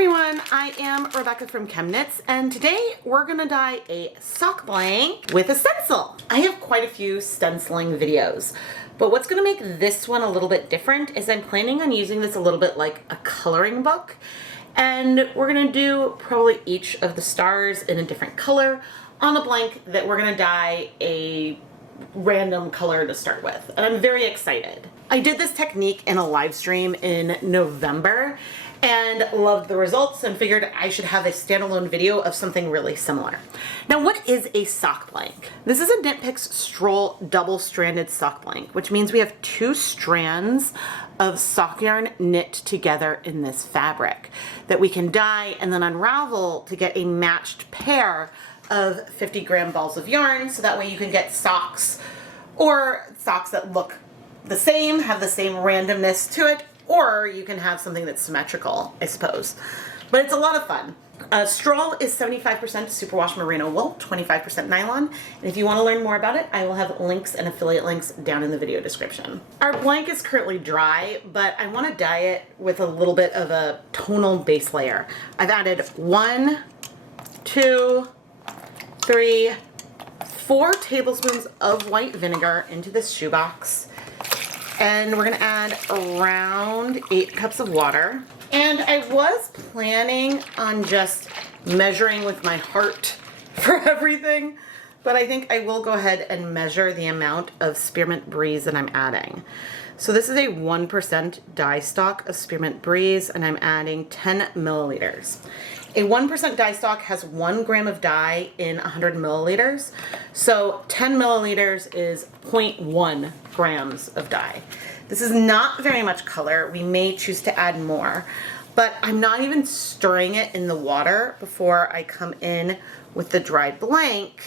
everyone, I am Rebecca from ChemKnits, and today we're gonna dye a sock blank with a stencil. I have quite a few stenciling videos, but what's gonna make this one a little bit different is I'm planning on using this a little bit like a coloring book, and we're gonna do probably each of the stars in a different color on a blank that we're gonna dye a random color to start with, and I'm very excited. I did this technique in a live stream in November and loved the results and figured I should have a standalone video of something really similar. Now, what is a sock blank? This is a Knit Picks Stroll double-stranded sock blank, which means we have 2 strands of sock yarn knit together in this fabric that we can dye and then unravel to get a matched pair of 50-gram balls of yarn, so that way you can get socks, or socks that look the same, have the same randomness to it, or you can have something that's symmetrical, I suppose. But it's a lot of fun. Stroll is 75% superwash merino wool, 25% nylon, and if you want to learn more about it, I will have links and affiliate links down in the video description. Our blank is currently dry, but I want to dye it with a little bit of a tonal base layer. I've added 1, 2, 3, 4 tablespoons of white vinegar into this shoebox. And we're gonna add around 8 cups of water. And I was planning on just measuring with my heart for everything, but I think I will go ahead and measure the amount of spearmint breeze that I'm adding. So this is a 1% dye stock of spearmint breeze, and I'm adding 10 milliliters. A 1% dye stock has 1 gram of dye in 100 milliliters. So 10 milliliters is 0.1 grams of dye. This is not very much color. We may choose to add more, but I'm not even stirring it in the water before I come in with the dry blank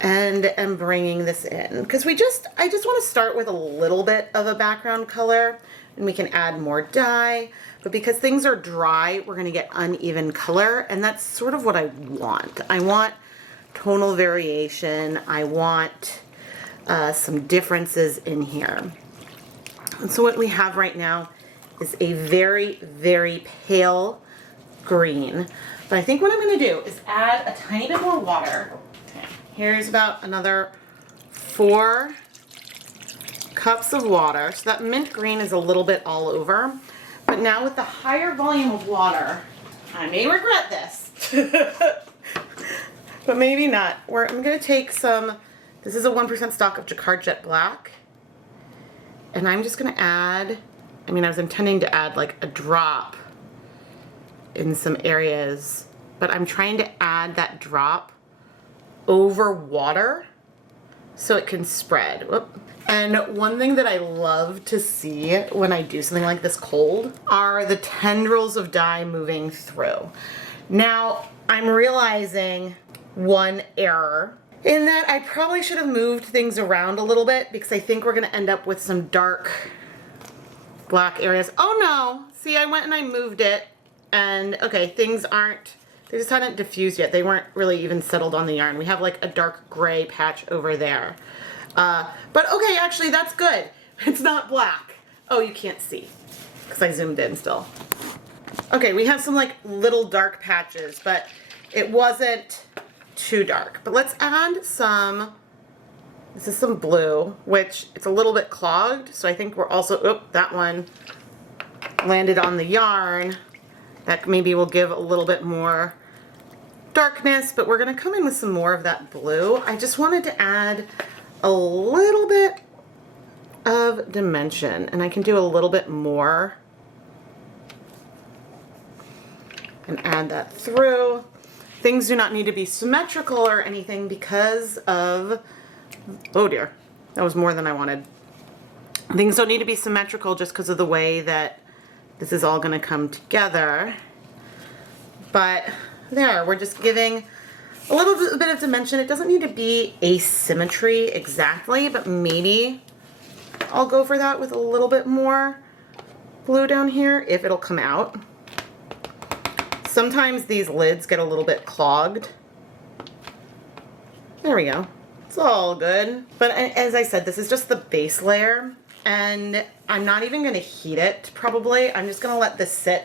and am bringing this in, because I just want to start with a little bit of a background color, and we can add more dye. But because things are dry, we're going to get uneven color, and that's sort of what I want. I want tonal variation. I want some differences in here. And so what we have right now is a very, very pale green. But I think what I'm going to do is add a tiny bit more water. Okay. Here's about another 4 cups of water. So that mint green is a little bit all over. But now with the higher volume of water, I may regret this, but maybe not. I'm going to take some, this is a 1% stock of Jacquard Jet Black, and I'm just going to add, I was intending to add like a drop in some areas, but I'm trying to add that drop over water so it can spread. Whoop. And one thing that I love to see when I do something like this cold are the tendrils of dye moving through. Now, I'm realizing one error in that I probably should have moved things around a little bit, because I think we're going to end up with some dark black areas. Oh no! See, I went and I moved it, and okay, things aren't, they just hadn't diffused yet. They weren't really even settled on the yarn. We have like a dark gray patch over there. But okay, actually that's good. It's not black. Oh, you can't see because I zoomed in still. Okay, we have some like little dark patches, but it wasn't too dark. But let's add some, this is some blue, which it's a little bit clogged. So I think we're also, oop, that one landed on the yarn. That maybe will give a little bit more darkness, but we're gonna come in with some more of that blue. I just wanted to add a little bit of dimension, and I can do a little bit more and add that through. Things do not need to be symmetrical or anything because of, oh dear, that was more than I wanted. Things don't need to be symmetrical just because of the way that this is all going to come together. But there, we're just giving a little bit of dimension. It doesn't need to be asymmetry exactly, but maybe I'll go for that with a little bit more blue down here if it'll come out. Sometimes these lids get a little bit clogged. There we go. It's all good. But as I said, this is just the base layer. and I'm not even gonna heat it probably. I'm just gonna let this sit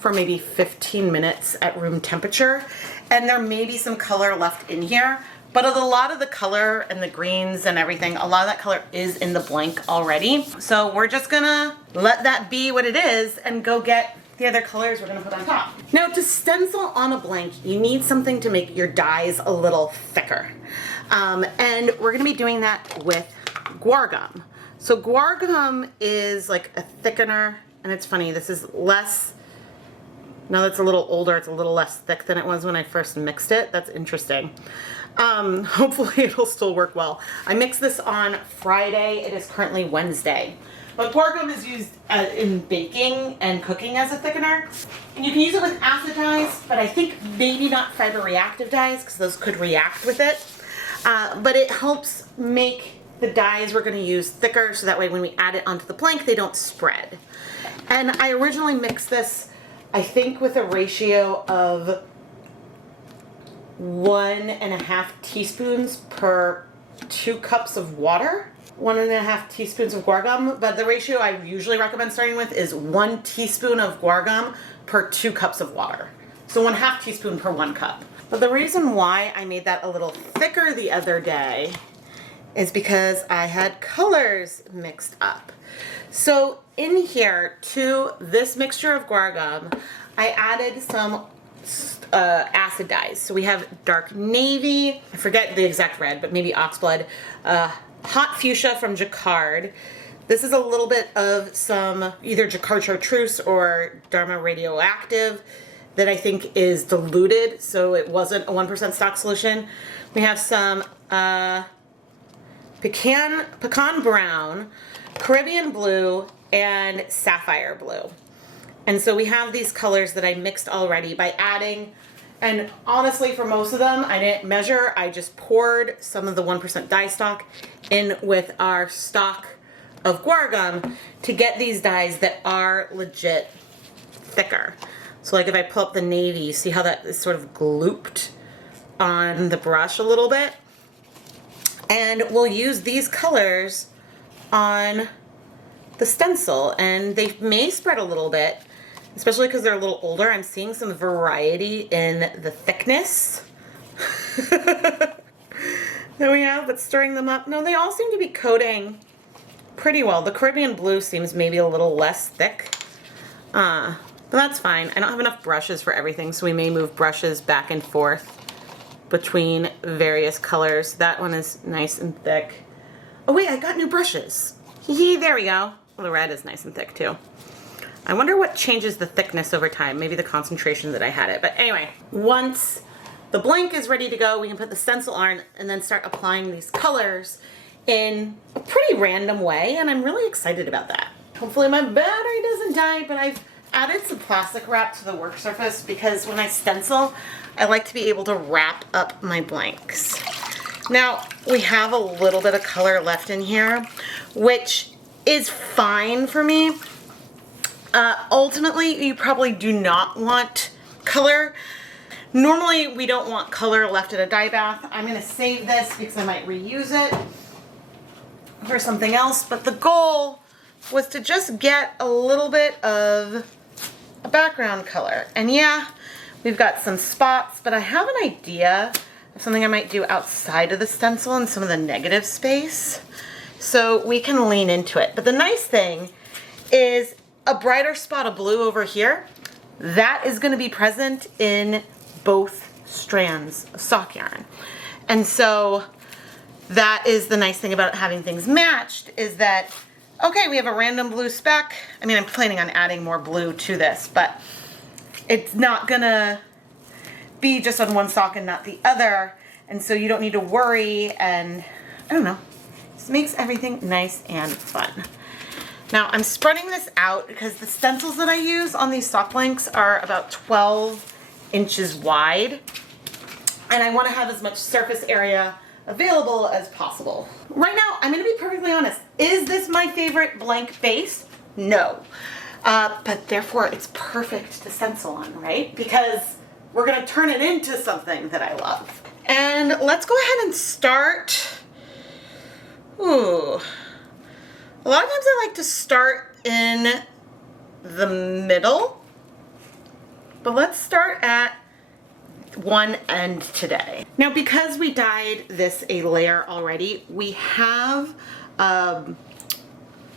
for maybe 15 minutes at room temperature. And there may be some color left in here, but a lot of the color and the greens and everything, a lot of that color is in the blank already. So we're just gonna let that be what it is and go get the other colors we're gonna put on top. Now to stencil on a blank, you need something to make your dyes a little thicker. And we're gonna be doing that with Guar gum. So Guar gum is like a thickener, and it's funny, this is less, now that's a little older, it's a little less thick than it was when I first mixed it. That's interesting. Hopefully it'll still work well. I mixed this on Friday, it is currently Wednesday. But Guar gum is used in baking and cooking as a thickener. And you can use it with acid dyes, but I think maybe not fiber reactive dyes because those could react with it. But it helps make the dyes we're gonna use thicker so that way when we add it onto the blank, they don't spread. And I originally mixed this, I think with a ratio of 1.5 teaspoons per 2 cups of water. 1.5 teaspoons of Guar gum, but the ratio I usually recommend starting with is 1 teaspoon of Guar gum per 2 cups of water. So 1/2 teaspoon per 1 cup. But the reason why I made that a little thicker the other day is because I had colors mixed up. So in here to this mixture of Guar gum, I added some acid dyes. So we have dark navy, I forget the exact red, but maybe oxblood, hot fuchsia from Jacquard. This is a little bit of some either Jacquard chartreuse or Dharma radioactive that I think is diluted, so it wasn't a 1% stock solution. We have some pecan brown, Caribbean blue, and sapphire blue. And so we have these colors that I mixed already by adding, and honestly for most of them I didn't measure, I just poured some of the 1% dye stock in with our stock of Guar gum to get these dyes that are legit thicker. So like if I pull up the navy, you see how that is sort of glooped on the brush a little bit? And we'll use these colors on the stencil, and they may spread a little bit, especially because they're a little older. I'm seeing some variety in the thickness that we have, but stirring them up. No, they all seem to be coating pretty well. The Caribbean blue seems maybe a little less thick, but that's fine. I don't have enough brushes for everything, so we may move brushes back and forth between various colors. That one is nice and thick. Oh wait, I got new brushes. There we go. Well, the red is nice and thick too. I wonder what changes the thickness over time. Maybe the concentration that I had it. But anyway, once the blank is ready to go, we can put the stencil on and then start applying these colors in a pretty random way. And I'm really excited about that. Hopefully my battery doesn't die, but I've added some plastic wrap to the work surface because when I stencil, I like to be able to wrap up my blanks. Now, we have a little bit of color left in here, which is fine for me. Ultimately, you probably do not want color. Normally, we don't want color left at a dye bath. I'm gonna save this because I might reuse it for something else, but the goal was to just get a little bit of a background color. And yeah, we've got some spots, but I have an idea of something I might do outside of the stencil in some of the negative space, so we can lean into it. But the nice thing is a brighter spot of blue over here, that is going to be present in both strands of sock yarn. And so that is the nice thing about having things matched, is that, okay, we have a random blue speck. I mean, I'm planning on adding more blue to this, but it's not gonna be just on one sock and not the other. And so you don't need to worry, and I don't know, this makes everything nice and fun. Now I'm spreading this out because the stencils that I use on these sock blanks are about 12 inches wide, and I want to have as much surface area available as possible. Right now, I'm going to be perfectly honest, is this my favorite blank base? No. But therefore it's perfect to stencil on, right? Because we're going to turn it into something that I love. And let's go ahead and start. Ooh. A lot of times I like to start in the middle, but let's start at one end today. Now, because we dyed this a layer already, we have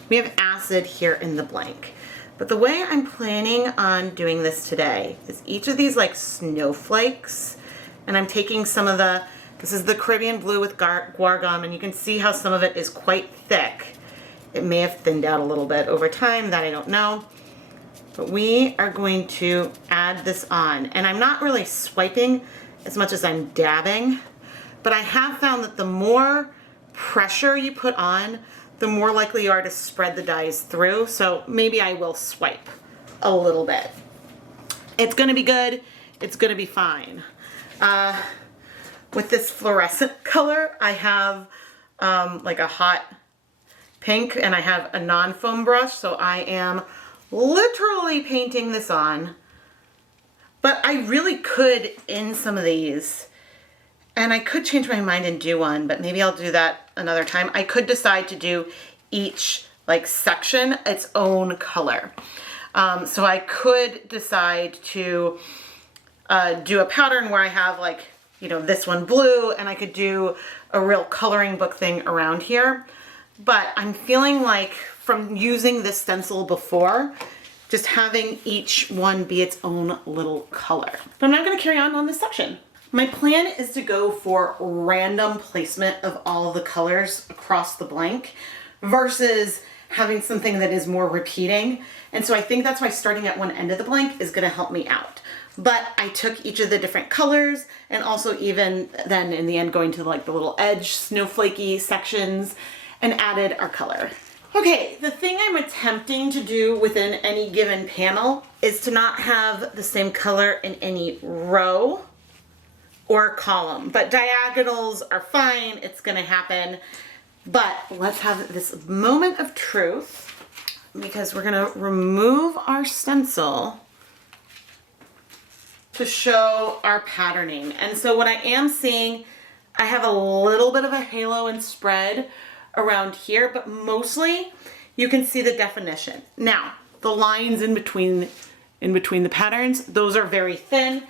acid here in the blank. But the way I'm planning on doing this today is each of these like snowflakes, and I'm taking some of this is the Caribbean blue with Guar gum, and you can see how some of it is quite thick. It may have thinned out a little bit over time, that I don't know. But we are going to add this on, and I'm not really swiping as much as I'm dabbing, but I have found that the more pressure you put on, the more likely you are to spread the dyes through. So maybe I will swipe a little bit. It's gonna be good, it's gonna be fine. With this fluorescent color, I have like a hot pink, and I have a non-foam brush, so I am literally painting this on. But I really could in some of these, and I could change my mind and do one, but maybe I'll do that another time. I could decide to do each like section its own color. So I could decide to do a pattern where I have like, you know, this one blue, and I could do a real coloring book thing around here. But I'm feeling like from using this stencil before, just having each one be its own little color. But I'm not gonna carry on this section. My plan is to go for random placement of all the colors across the blank versus having something that is more repeating. And so I think that's why starting at one end of the blank is gonna help me out. But I took each of the different colors, and also even then in the end going to like the little edge snowflakey sections, and added our color. Okay, the thing I'm attempting to do within any given panel is to not have the same color in any row or column, but diagonals are fine, it's gonna happen. But let's have this moment of truth, because we're gonna remove our stencil to show our patterning. And so what I am seeing, I have a little bit of a halo and spread around here, but mostly you can see the definition. Now, the lines in between the patterns, those are very thin.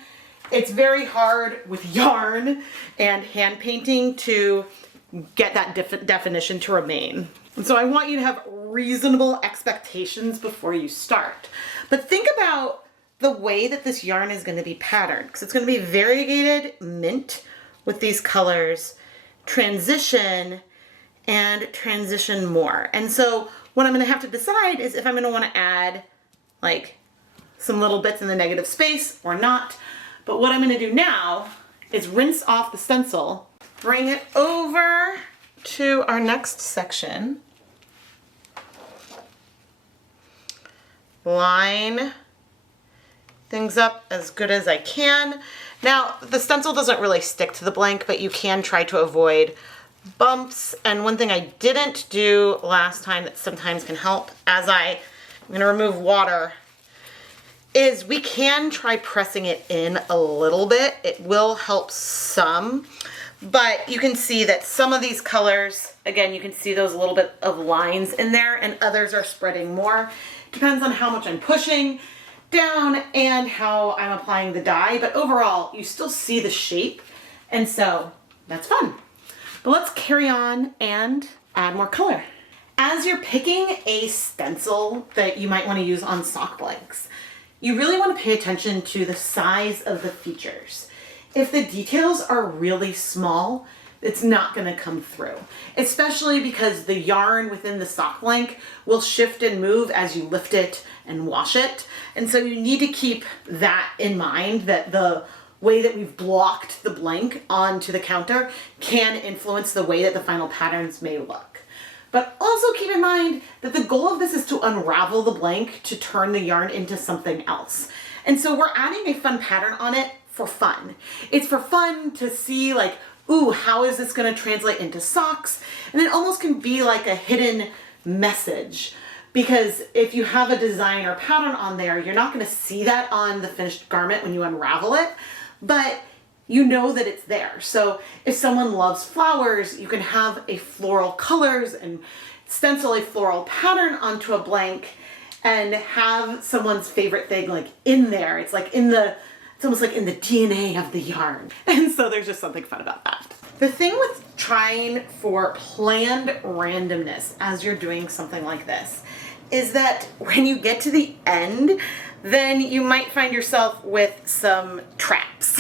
It's very hard with yarn and hand painting to get that definition to remain. And so I want you to have reasonable expectations before you start. But think about the way that this yarn is going to be patterned, because it's going to be variegated mint with these colors, transition, and transition more. And so what I'm going to have to decide is if I'm going to want to add like some little bits in the negative space or not. But what I'm going to do now is rinse off the stencil, bring it over to our next section, line things up as good as I can. Now, the stencil doesn't really stick to the blank, but you can try to avoid bumps. And one thing I didn't do last time that sometimes can help, as I'm gonna remove water, is we can try pressing it in a little bit. It will help some, but you can see that some of these colors, again, you can see those little bit of lines in there, and others are spreading more. Depends on how much I'm pushing down and how I'm applying the dye, but overall you still see the shape, and so that's fun. But let's carry on and add more color. As you're picking a stencil that you might want to use on sock blanks, you really want to pay attention to the size of the features. If the details are really small, it's not going to come through, especially because the yarn within the sock blank will shift and move as you lift it and wash it. And so you need to keep that in mind, that the way that we've blocked the blank onto the counter can influence the way that the final patterns may look. But also keep in mind that the goal of this is to unravel the blank to turn the yarn into something else. And so we're adding a fun pattern on it for fun. It's for fun to see like, ooh, how is this gonna translate into socks? And it almost can be like a hidden message, because if you have a design or pattern on there, you're not gonna see that on the finished garment when you unravel it, but you know that it's there. So if someone loves flowers, you can have a floral colors and stencil a floral pattern onto a blank and have someone's favorite thing like in there. It's like it's almost like in the DNA of the yarn. And so there's just something fun about that. The thing with trying for planned randomness as you're doing something like this is that when you get to the end, then you might find yourself with some traps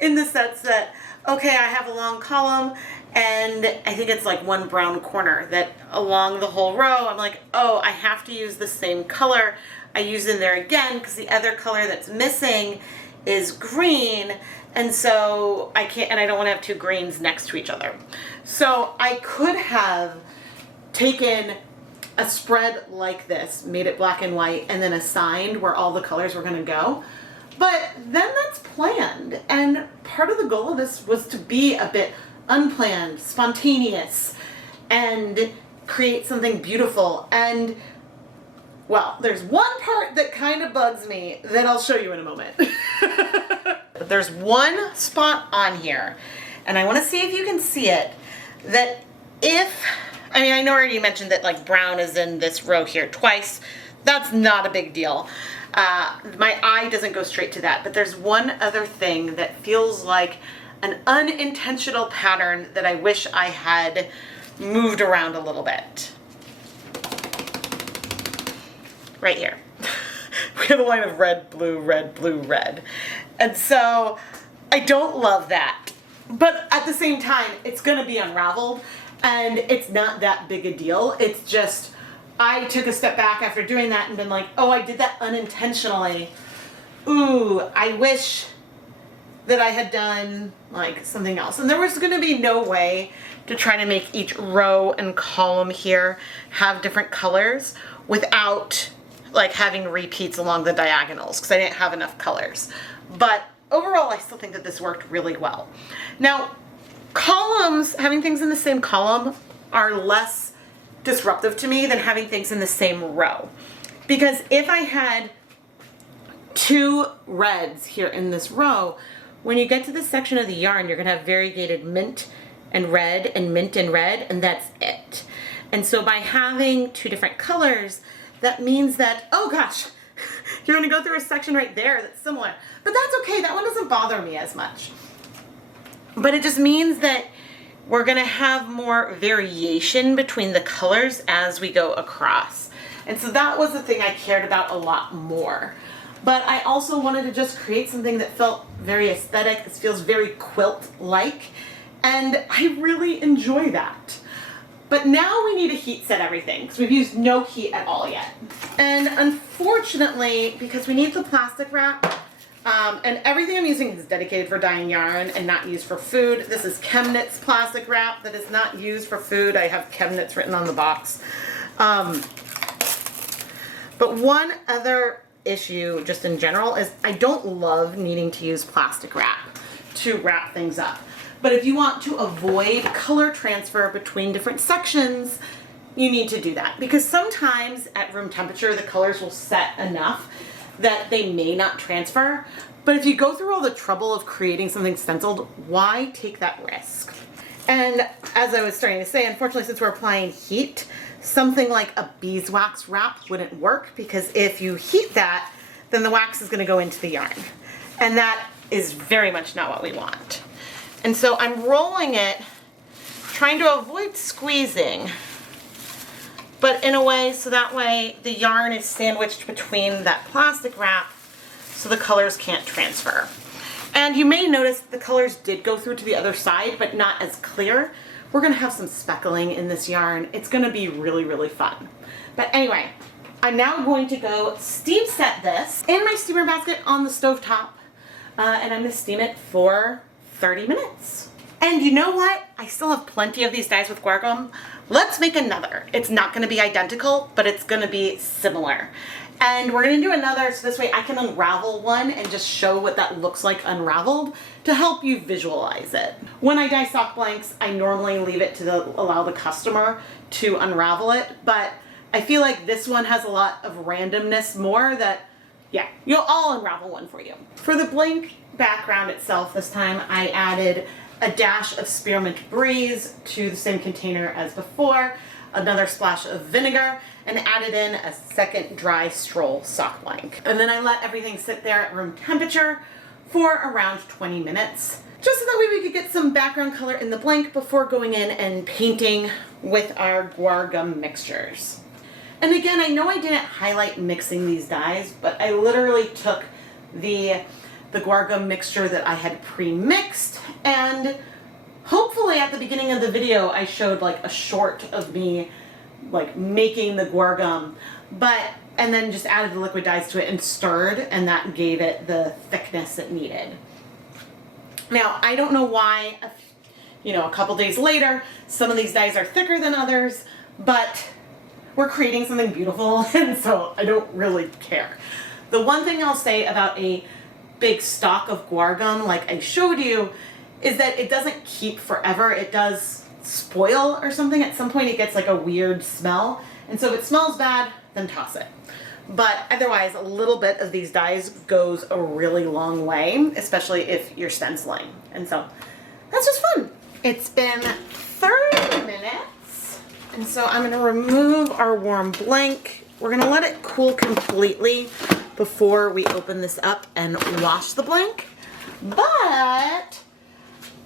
in the sense that, okay, I have a long column and I think it's like one brown corner that along the whole row, I'm like, oh, I have to use the same color. I use in there again because the other color that's missing is green. And so I can't, and I don't want to have two greens next to each other. So I could have taken a spread like this, made it black and white, and then assigned where all the colors were going to go. But then that's planned. And part of the goal of this was to be a bit unplanned, spontaneous, and create something beautiful. And well, there's one part that kind of bugs me that I'll show you in a moment. But there's one spot on here, and I want to see if you can see it, that I know I already mentioned that like brown is in this row here twice. That's not a big deal. My eye doesn't go straight to that, but there's one other thing that feels like an unintentional pattern that I wish I had moved around a little bit. Right here. We have a line of red, blue, red, blue, red. And so I don't love that. But at the same time, it's gonna be unraveled and it's not that big a deal. It's just, I took a step back after doing that and been like, oh, I did that unintentionally. Ooh, I wish that I had done like something else. And there was gonna be no way to try to make each row and column here have different colors without like having repeats along the diagonals because I didn't have enough colors. But overall, I still think that this worked really well. Now, columns, having things in the same column are less disruptive to me than having things in the same row. Because if I had two reds here in this row, when you get to this section of the yarn, you're gonna have variegated mint and red and mint and red, and that's it. And so by having two different colors, that means that, oh gosh, you're gonna go through a section right there that's similar. But that's okay, that one doesn't bother me as much. But it just means that we're gonna have more variation between the colors as we go across. And so that was the thing I cared about a lot more. But I also wanted to just create something that felt very aesthetic. This feels very quilt-like, and I really enjoy that. But now we need to heat set everything because we've used no heat at all yet. And unfortunately, because we need the plastic wrap, and everything I'm using is dedicated for dyeing yarn and not used for food. This is ChemKnits plastic wrap that is not used for food. I have ChemKnits written on the box. But one other issue just in general is I don't love needing to use plastic wrap to wrap things up. But if you want to avoid color transfer between different sections, you need to do that. Because sometimes at room temperature, the colors will set enough that they may not transfer. But if you go through all the trouble of creating something stenciled, why take that risk? And as I was starting to say, unfortunately, since we're applying heat, something like a beeswax wrap wouldn't work because if you heat that, then the wax is gonna go into the yarn. And that is very much not what we want. And so I'm rolling it, trying to avoid squeezing, but in a way so that way the yarn is sandwiched between that plastic wrap so the colors can't transfer. And you may notice the colors did go through to the other side, but not as clear. We're gonna have some speckling in this yarn. It's gonna be really, really fun. But anyway, I'm now going to go steam set this in my steamer basket on the stovetop, and I'm gonna steam it for 30 minutes. And you know what? I still have plenty of these dyes with guar gum. Let's make another. It's not gonna be identical, but it's gonna be similar. And we're gonna do another so this way I can unravel one and just show what that looks like unraveled to help you visualize it. When I dye sock blanks, I normally leave it to allow the customer to unravel it, but I feel like this one has a lot of randomness more that, yeah, I'll unravel one for you. For the blank background itself this time, I added a dash of spearmint breeze to the same container as before. another splash of vinegar, and added in a second dry stroll sock blank. And then I let everything sit there at room temperature for around 20 minutes, just so that way we could get some background color in the blank before going in and painting with our Guar gum mixtures. And again, I know I didn't highlight mixing these dyes, but I literally took the Guar gum mixture that I had pre-mixed, and hopefully at the beginning of the video I showed like a short of me like making the Guar gum, and then just added the liquid dyes to it and stirred, and that gave it the thickness it needed. Now, I don't know why, a couple days later, some of these dyes are thicker than others, but we're creating something beautiful, and so I don't really care. The one thing I'll say about a big stock of Guar gum like I showed you is that it doesn't keep forever. It does spoil or something. At some point it gets like a weird smell, and so if it smells bad, then toss it. But otherwise, a little bit of these dyes goes a really long way, especially if you're stenciling. And so that's just fun. It's been 30 minutes, and so I'm gonna remove our warm blank. We're gonna let it cool completely before we open this up and wash the blank. But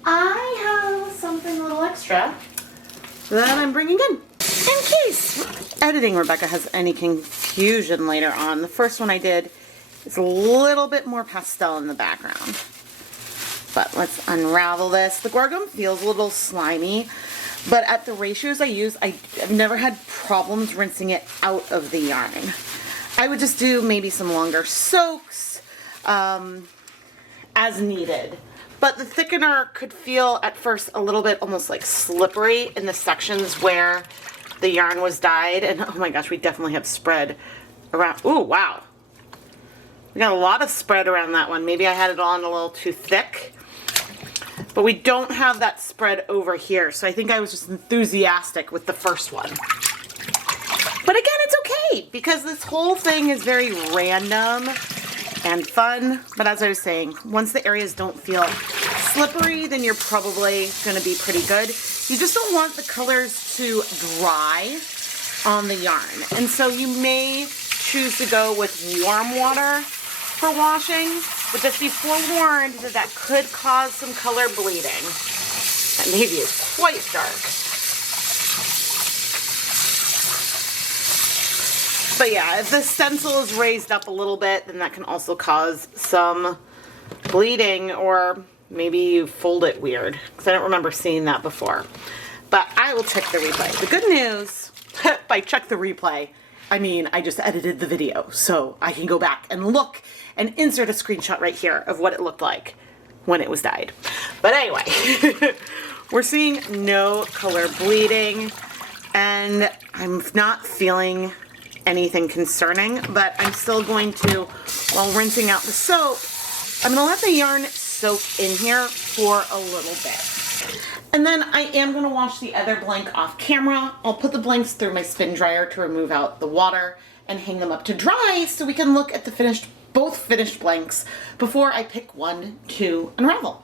I have something a little extra that I'm bringing in case editing Rebecca has any confusion later on. The first one I did is a little bit more pastel in the background. But let's unravel this. The Guar gum feels a little slimy, but at the ratios I use, I've never had problems rinsing it out of the yarn. I would just do maybe some longer soaks as needed. But the thickener could feel at first a little bit almost like slippery in the sections where the yarn was dyed. And oh my gosh, we definitely have spread around. Ooh, wow. We got a lot of spread around that one. Maybe I had it on a little too thick. But we don't have that spread over here. So I think I was just enthusiastic with the first one. But again, it's okay because this whole thing is very random and fun. But as I was saying, once the areas don't feel slippery, then you're probably going to be pretty good. You just don't want the colors to dry on the yarn. And so you may choose to go with warm water for washing, but just be forewarned that that could cause some color bleeding. That navy is quite dark. But yeah, if the stencil is raised up a little bit, then that can also cause some bleeding, or maybe you fold it weird, because I don't remember seeing that before. But I will check the replay. The good news, by check the replay, I mean I just edited the video, so I can go back and look and insert a screenshot right here of what it looked like when it was dyed. But anyway, we're seeing no color bleeding, and I'm not feeling anything concerning, but I'm still going to, while rinsing out the soap, I'm going to let the yarn soak in here for a little bit. And then I am going to wash the other blank off camera. I'll put the blanks through my spin dryer to remove out the water and hang them up to dry so we can look at the both finished blanks before I pick one to unravel.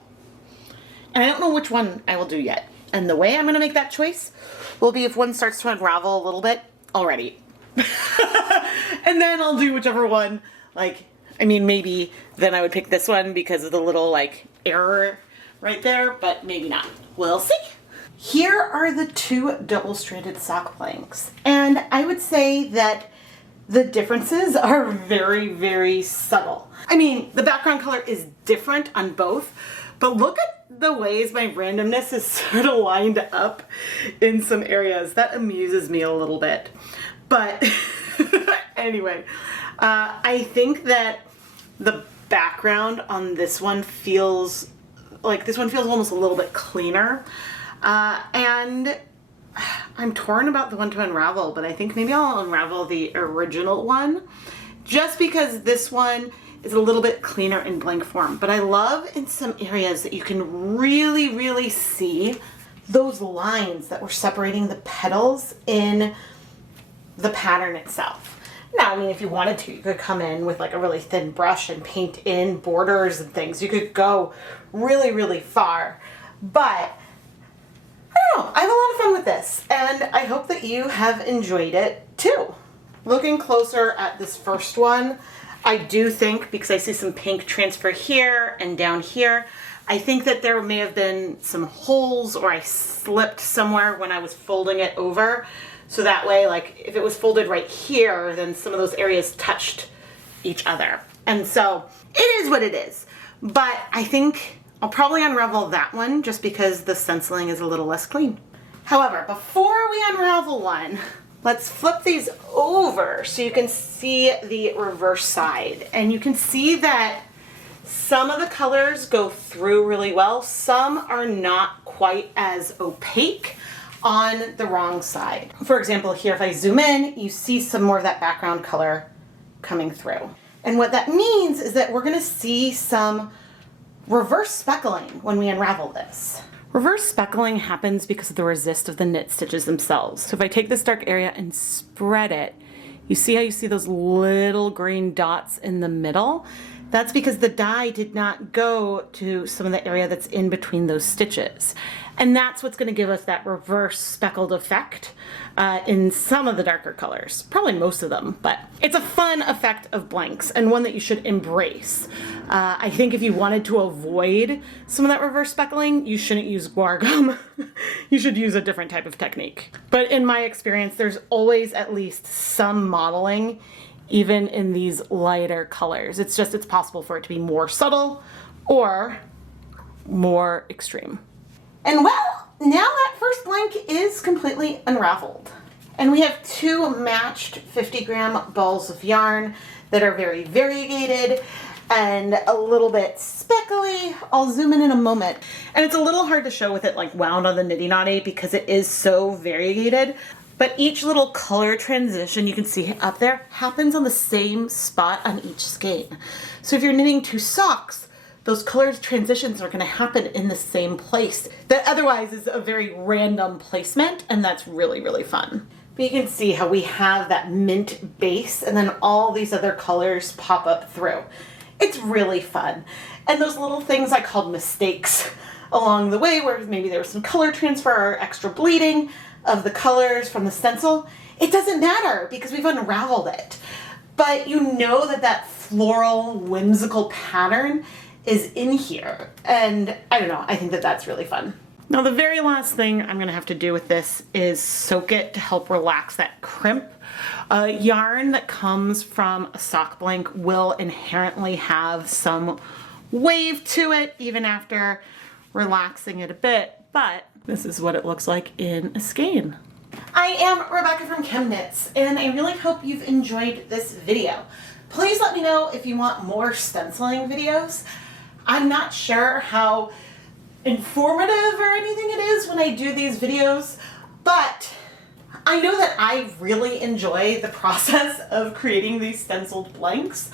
And I don't know which one I will do yet. And the way I'm going to make that choice will be if one starts to unravel a little bit already. And then I'll do whichever one, maybe then I would pick this one because of the little error right there, but maybe not. We'll see. Here are the two double-stranded sock blanks, and I would say that the differences are very, very subtle. I mean, the background color is different on both, but look at the ways my randomness is sort of lined up in some areas. That amuses me a little bit. But anyway, I think that the background on this one feels almost a little bit cleaner. And I'm torn about the one to unravel, but I think maybe I'll unravel the original one just because this one is a little bit cleaner in blank form. But I love in some areas that you can really, really see those lines that were separating the petals in the pattern itself. Now, I mean, if you wanted to, you could come in with a really thin brush and paint in borders and things. You could go really, really far. But I don't know, I have a lot of fun with this, and I hope that you have enjoyed it too. Looking closer at this first one, I do think, because I see some pink transfer here and down here, I think that there may have been some holes, or I slipped somewhere when I was folding it over. So that way, like if it was folded right here, then some of those areas touched each other. And so it is what it is. But I think I'll probably unravel that one just because the stenciling is a little less clean. However, before we unravel one, let's flip these over so you can see the reverse side. And you can see that some of the colors go through really well. Some are not quite as opaque on the wrong side. For example, here, if I zoom in, you see some more of that background color coming through. And what that means is that we're gonna see some reverse speckling when we unravel this. Reverse speckling happens because of the resist of the knit stitches themselves. So if I take this dark area and spread it, you see how you see those little green dots in the middle? That's because the dye did not go to some of the area that's in between those stitches. And that's what's gonna give us that reverse speckled effect in some of the darker colors. Probably most of them, but it's a fun effect of blanks and one that you should embrace. I think if you wanted to avoid some of that reverse speckling, you shouldn't use guar gum. You should use a different type of technique. But in my experience, there's always at least some modeling even in these lighter colors. It's possible for it to be more subtle or more extreme. And well, now that first blank is completely unraveled. And we have two matched 50-gram balls of yarn that are very variegated and a little bit speckly. I'll zoom in a moment. And it's a little hard to show with it like wound on the Nitty Knotty because it is so variegated. But each little color transition you can see up there happens on the same spot on each skein. So if you're knitting two socks, those color transitions are going to happen in the same place. That otherwise is a very random placement, and that's really, really fun. But you can see how we have that mint base and then all these other colors pop up through. It's really fun. And those little things I called mistakes along the way where maybe there was some color transfer or extra bleeding of the colors from the stencil, it doesn't matter because we've unraveled it. But you know that that floral, whimsical pattern is in here. And I don't know, I think that that's really fun. Now the very last thing I'm gonna have to do with this is soak it to help relax that crimp. Yarn that comes from a sock blank will inherently have some wave to it even after relaxing it a bit, but this is what it looks like in a skein. I am Rebecca from ChemKnits, and I really hope you've enjoyed this video. Please let me know if you want more stenciling videos. I'm not sure how informative or anything it is when I do these videos, but I know that I really enjoy the process of creating these stenciled blanks.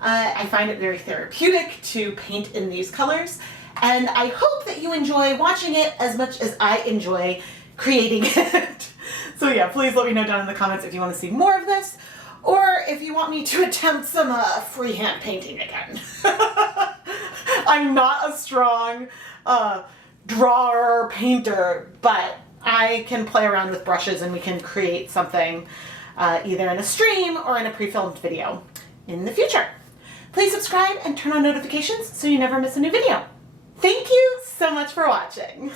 I find it very therapeutic to paint in these colors, and I hope that you enjoy watching it as much as I enjoy creating it. So yeah, please let me know down in the comments if you want to see more of this, or if you want me to attempt some freehand painting again. I'm not a strong drawer or painter, but I can play around with brushes and we can create something either in a stream or in a pre-filmed video in the future. Please subscribe and turn on notifications so you never miss a new video. Thank you so much for watching.